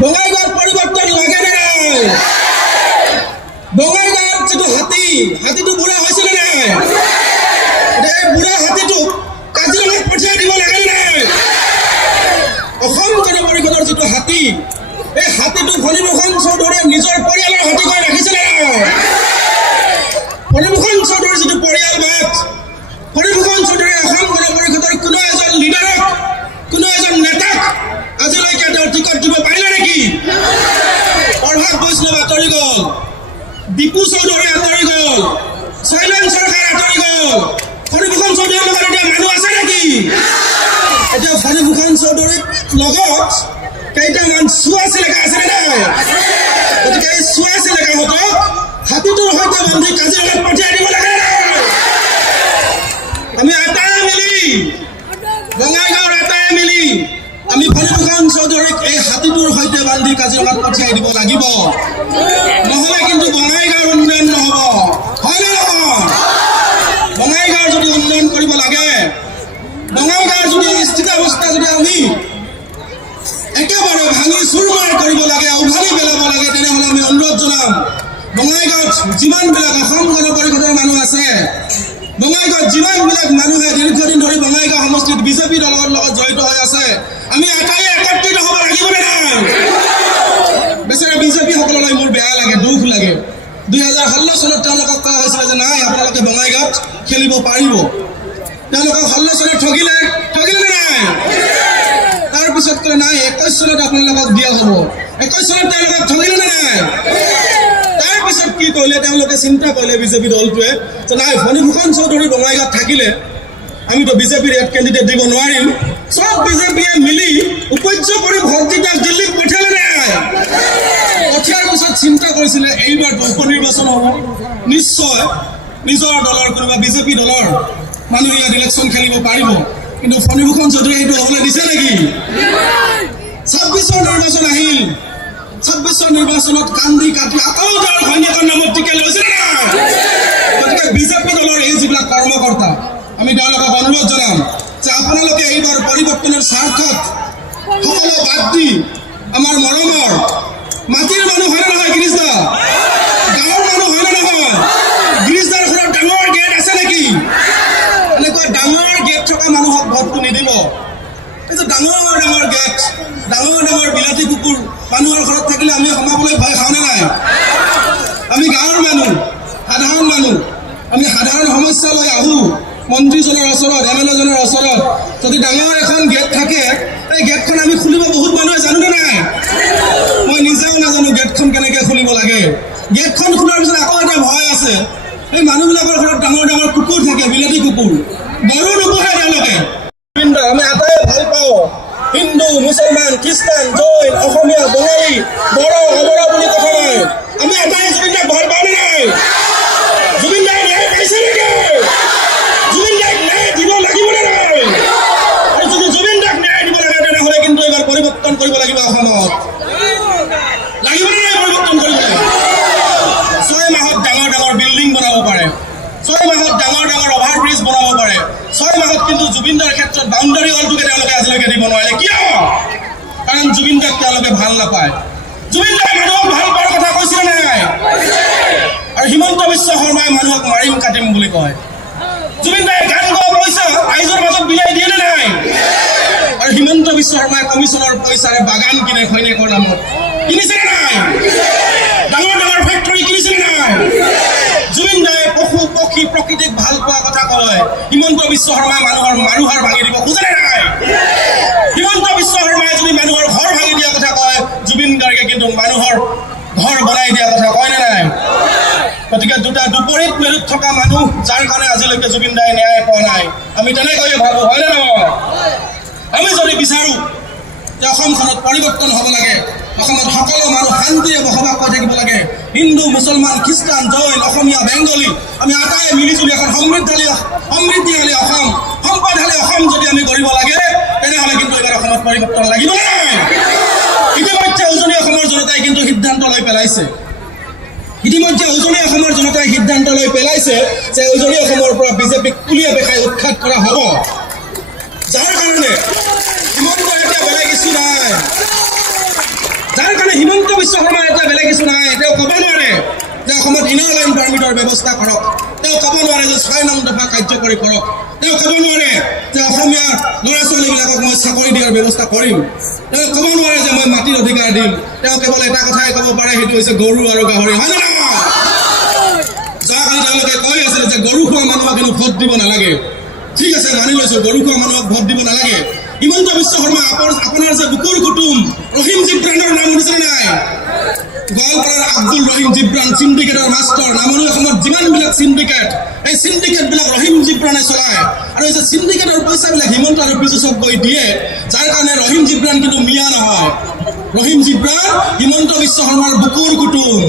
বঙাইগাঁৱত পৰিৱৰ্তন লাগে নে নাই? বঙাইগাঁৱত যিটো হাতীটো বুঢ়া হৈছে নে নাই? এই বুঢ়া হাতীটোক কাজিৰঙাত পঠিয়াই দিব লাগে নে নাই? অসম গণ পৰিষদৰ যিটো হাতী, এই হাতীটো ফণীভূষণ চৌধুৰীয়ে নিজৰ পৰিয়ালৰ হাতী কৰি ৰাখিছে নে নাই? ফণীভূষণ চৌধুৰীৰ যিটো পৰিয়ালবাদ, ফণীভূষণ চৌধুৰীয়ে অসম গণ পৰিষদৰ কোনো এজন লিডাৰক, কোনো এজন নেতাক আজিলৈকে তেওঁৰ টিকট দিব পাৰিলে নেকি? প্ৰভাস বৈষ্ণৱ আঁতৰি গ'ল, দীপু চৌধুৰী আঁতৰি গ'ল, শৈলেন চৰকাৰ আঁতৰি গ'ল। ফণীভূষণ চৌধুৰীৰ লগত এতিয়া মানুহ আছে নেকি? এতিয়া ফণীভূষণ চৌধুৰীৰ লগত কেইটামান চুৱা চিলেকা আছে নে নাই? গতিকে এই চুৱা চিলেকাহঁতক হাতীটোৰ সৈতে বান্ধি কাজিৰঙাত পঠিয়াই দিব লাগে। আমি আটাই মিলি, বঙাইগাঁৱৰ আটাই মিলি আমি ফণীভূষণ চৌধুৰীক এই হাতীটোৰ সৈতে বান্ধি কাজিৰঙাত পঠিয়াই দিব লাগিব। নহ'লে কিন্তু বঙাইগাঁৱৰ উন্নয়ন নহ'ব, হয় নে নহয়? বঙাইগাঁৱৰ যদি উন্নয়ন কৰিব লাগে, বঙাইগাঁৱৰ যদি স্থিতাৱস্থা যদি আমি একেবাৰে ভাঙি চুৰমাৰ কৰিব লাগে, উভালি পেলাব লাগে, তেনেহ'লে আমি অনুৰোধ জনাম, বঙাইগাঁৱত যিমানবিলাক অসম গণ পৰিষদৰ মানুহ আছে, বঙাইগাঁৱত যিমানবিলাক মানুহে দীৰ্ঘদিন ধৰি বঙাইগাঁও সমষ্টিত বিজেপি দলৰ লগত জড়িত হৈ আছে, আমি এটাই একত্ৰিত হ'ব লাগিব নে নাই? বেচেৰা বিজেপিসকললৈ মোৰ বেয়া লাগে, দুখ লাগে। 2016 চনত তেওঁলোকক কোৱা হৈছিলে যে নাই, আপোনালোকে বঙাইগাঁৱত খেলিব পাৰিব। তেওঁলোকক 16 চনত ঠগিলে নে নাই? তাৰপিছত কলে নাই, 21 চনত আপোনালোকক দিয়া হ'ব। 21 চনত তেওঁলোকক ঠগিলে নে নাই? তাৰপিছত কি কৰিলে তেওঁলোকে? চিন্তা কৰিলে বিজেপি দলটোৱে যে নাই, ফণীভূষণ চৌধুৰী বঙাইগাঁৱত থাকিলে আমিতো বিজেপিৰ এক কেণ্ডিডেট দিব নোৱাৰিম। চব বিজেপিয়ে মিলি উপৰ্য কৰি ভোটকেইটাক দিল্লীত পঠিয়ালে নাই? পঠিয়াৰ পিছত চিন্তা কৰিছিলে এইবাৰ উপ নিৰ্বাচন হ'ব, নিশ্চয় নিজৰ দলৰ কোনোবা বিজেপি দলৰ মানুহে ইয়াত ইলেকশ্যন খেলিব পাৰিব। কিন্তু ফণীভূষণ চৌধুৰীয়ে সেইটো হ'বলৈ দিছে নেকি? 26ৰ নিৰ্বাচন আহিল, 26ৰ নিৰ্বাচনত কান্দি কাটি আকৌ তেওঁৰ ঘৈণীয়েকৰ নামত টিকেট লৈছে নে নাই? গতিকে বিজেপি দলৰ এই যিবিলাক কৰ্মকৰ্তা, আমি তেওঁলোকক অনুৰোধ জনাম যে আপোনালোকে এইবাৰ পৰিৱৰ্তনৰ স্বাৰ্থত সকলো বাদ দি আমাৰ মৰমৰ মাটিৰ মানুহ হয় নে নহয়? গিৰিশ দা গাঁৱৰ মানুহ হয় নে নহয়? গিৰিশ দাৰ ঘৰত ডাঙৰ গেট আছে নেকি? এনেকুৱা ডাঙৰ গেট থকা মানুহক ভোটটো নিদিব। এই যে ডাঙৰ ডাঙৰ গেট, ডাঙৰ ডাঙৰ বিলাতী কুকুৰ মানুহৰ ঘৰত থাকিলে আমি সোমাবলৈ ভয় খাওঁ নে নাই? আমি গাঁৱৰ মানুহ, সাধাৰণ মানুহ, আমি সাধাৰণ সমস্যা লৈ আহোঁ মন্ত্ৰীজনৰ ওচৰত, MLA-জনৰ ওচৰত। যদি ডাঙৰ এখন গেট থাকে, এই গেটখন আমি খুলিব বহুত মানুহে জানো নে নাই? মই নিজেও নাজানো গেটখন কেনেকে খুলিব লাগে। গেটখন খোলাৰ পিছত আকৌ এটা ভয় আছে, এই মানুহবিলাকৰ ঘৰত ডাঙৰ ডাঙৰ কুকুৰ থাকে, বিলাতী কুকুৰ, গৰু নোপোহে তেওঁলোকে। আমি আটাই ভাল পাওঁ, হিন্দু, মুছলমান, খ্ৰীষ্টান, জৈন, অসমীয়া, বঙালী, বড়ো, অবৰা বুলি কথা নাই। আমি আটাই জুবিন দাক ভাল পাওঁ নে নাই? জুবিন দাই ন্যায় পাইছে নেকি? জুবিন দাক ন্যায় দিব লাগিব নে নাই? আৰু যদি জুবিন দাক ন্যায় দিব লাগে, তেনেহ'লে কিন্তু এইবাৰ পৰিৱৰ্তন কৰিব লাগিব অসমত। লাগিব নে নাই পৰিৱৰ্তন কৰিবলৈ? 6 মাহত ডাঙৰ ডাঙৰ বিল্ডিং বনাব পাৰে, 6 মাহত ডাঙৰ ডাঙৰ অভাৰব্ৰিজ বনাব পাৰে। 6 মাহত কিন্তু জুবিন দাৰ ক্ষেত্ৰত বাউণ্ডাৰী ৱালটোকে তেওঁলোকে আজিলৈকে দিব নোৱাৰিলে। কিয়? কাৰণ জুবিন দাক তেওঁলোকে ভাল নাপায়। জুবিন দাই মানুহক ভাল পোৱাৰ কথা কৈছিলে নে নাই? আৰু হিমন্ত বিশ্ব শৰ্মাই মানুহক মাৰিম কাটিম বুলি কয়। জুবিন দাই গান গোৱা পইচা ৰাইজৰ মাজত বিলাই দিয়ে নে নাই? আৰু হিমন্ত বিশ্ব শৰ্মাই কমিশ্যনৰ পইচাৰে বাগান কিনে ঘৈণীয়েকৰ নামত। কিনিছে নে নাই? ডাঙৰ ডাঙৰ ফেক্টৰী কিনিছে নে নাই? জুবিন দাই পশু পক্ষী প্ৰকৃতিক ভাল পোৱা কথা কয়। হিমন্ত বিশ্ব শৰ্মাই মানুহৰ মানুহৰ ভাঙি দিব খোজে নে নাই? হিমন্ত বিশ্ব শৰ্মাই যদি মানুহৰ ঘৰ ভাঙি দিয়া কথা কয়, জুবিন গাৰ্গে কিন্তু মানুহৰ ঘৰ বনাই দিয়া কথা কয় নে নাই? গতিকে দুটা বিপৰীত মেৰুত থকা মানুহ, যাৰ কাৰণে আজিলৈকে জুবিন দাই ন্যায় পোৱা নাই। আমি তেনেকৈয়ে ভাবোঁ, হয় নে নহয়? আমি যদি বিচাৰোঁ যে অসমখনত পৰিৱৰ্তন হ'ব লাগে, অসমত সকলো মানুহ শান্তিৰে বসবাস কৰি থাকিব লাগে, হিন্দু, মুছলমান, খ্ৰীষ্টান, জৈন, অসমীয়া, বেংগলী, আমি আটাই মিলিজুলি এখন সমৃদ্ধিশালী অসম, সম্পদশালী অসম যদি আমি কৰিব লাগে, তেনেহ'লে কিন্তু এইবাৰ অসমত পৰিৱৰ্তন লাগিব নে নাই? ইতিমধ্যে উজনি অসমৰ জনতাই কিন্তু সিদ্ধান্ত লৈ পেলাইছে। ইতিমধ্যে উজনি অসমৰ জনতাই সিদ্ধান্ত লৈ পেলাইছে যে উজনি অসমৰ পৰা বিজেপিক পুলিয়ে বেখাই উৎখাত কৰা হ'ব। যাৰ কাৰণে হিমন্ত এতিয়া বেলেগ ইছ্যু নাই, যাৰ কাৰণে হিমন্ত বিশ্ব শৰ্মাৰ এটা বেলেগ কিছু নাই তেওঁ ক'ব নোৱাৰে যে অসমত ইনাৰ লাইন পাৰ্মিটৰ ব্যৱস্থা কৰক তেওঁ ক'ব নোৱাৰে যে 6 নং দফা কাৰ্যকৰী কৰক তেওঁ ক'ব নোৱাৰে যে অসমীয়া ল'ৰা ছোৱালীবিলাকক মই চাকৰি দিয়াৰ ব্যৱস্থা কৰিম তেওঁ ক'ব নোৱাৰে যে মই মাটিৰ অধিকাৰ দিম তেওঁ কেৱল এটা কথাই ক'ব পাৰে সেইটো হৈছে গৰু আৰু গাহৰি হয় নে নহয় যোৱাকালি তেওঁলোকে কৈ আছিল যে গৰু খোৱা মানুহক কিন্তু ভোট দিব নালাগে ঠিক আছে মানি লৈছোঁ গৰু খোৱা মানুহক ভোট দিব নালাগে হিমন্ত বিশ্ব শৰ্মা আপোনাৰ যে বুকুৰ কুটুম ৰহিম জিব্ৰানৰ নাম শুনিছে নাই গোৱালপাৰাৰ আব্দুল ৰহিম জিব্ৰান চিণ্ডিকেটৰ মাষ্টৰ নামনি অসমত যিমানবিলাক চিণ্ডিকেট এই চিণ্ডিকেটবিলাক ৰহিম জিব্ৰানে চলায় আৰু এই যে চিণ্ডিকেটৰ পইচাবিলাক হিমন্ত আৰু পীযুষক গৈ দিয়ে যাৰ কাৰণে ৰহিম জিব্ৰান কিন্তু মিয়া নহয় ৰহিম জিব্ৰান হিমন্ত বিশ্ব শৰ্মাৰ বুকুৰ কুটুম